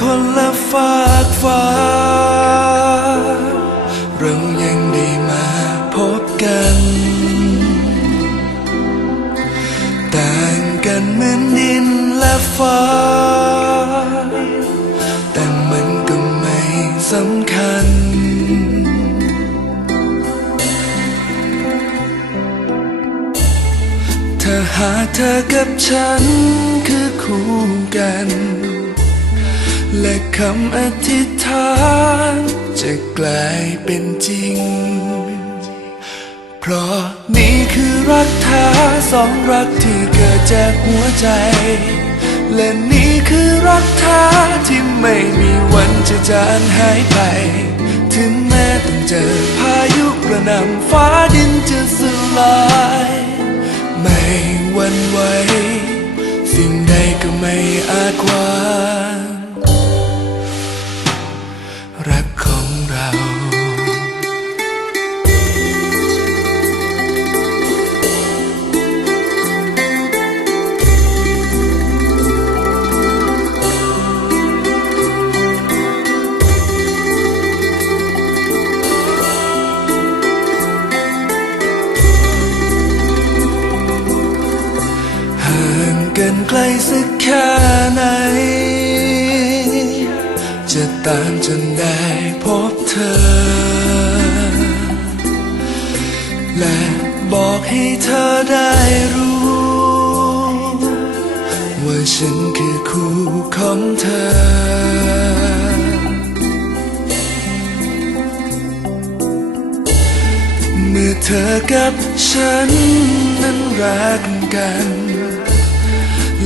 คนและฟ้า เรายังได้มาพบกัน ต่างกันเหมือนดินและฟ้า แต่มันก็ไม่สำคัญถ้าหาเธอกับฉันคือคู่กัน และคำอธิษฐานจะกลายเป็นจริง เพราะนี่คือรักแท้สองรักที่เกิดจากหัวใจ และนี่คือรักแท้ที่ไม่มีวันจะจางหายไป ถึงแม้ต้องเจอพายุกระหน่ำฟ้าดินจะสลาย ไม่หวันไหวสิ่งใดก็ไม่อาจขวาางกันไกลสักแค่ไหน จะตามจนได้พบเธอ และบอกให้เธอได้รู้ ว่าฉันคือคู่ของเธอเมื่อเธอกับฉันนั้นรักกัน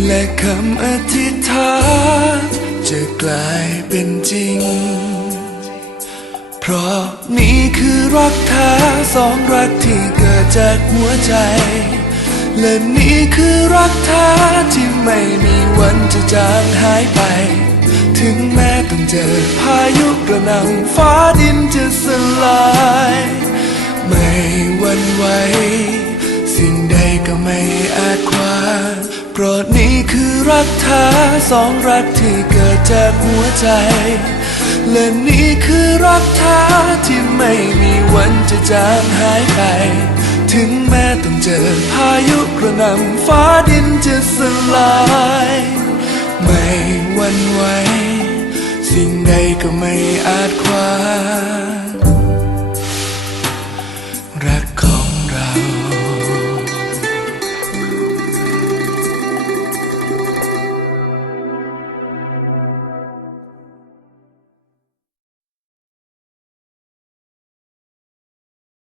และคำอธิษฐานจะกลายเป็นจริง เพราะนี่คือรักแท้สองรักที่เกิดจากหัวใจ และนี่คือรักแท้ที่ไม่มีวันจะจางหายไป ถึงแม้ต้องเจอพายุกระหน่ำฟ้าดินจะสลาย ไม่หวันไหวสิ่งใดก็ไม่อาจางเพราะนี่คือรักแท้สองรักที่เกิดจากหัวใจ และนี่คือรักแท้ที่ไม่มีวันจะจางหายไป ถึงแม้ต้องเจอพายุกระหน่ำฟ้าดินจะสลาย ไม่หวันไหวสิ่งใดก็ไม่อาจขวา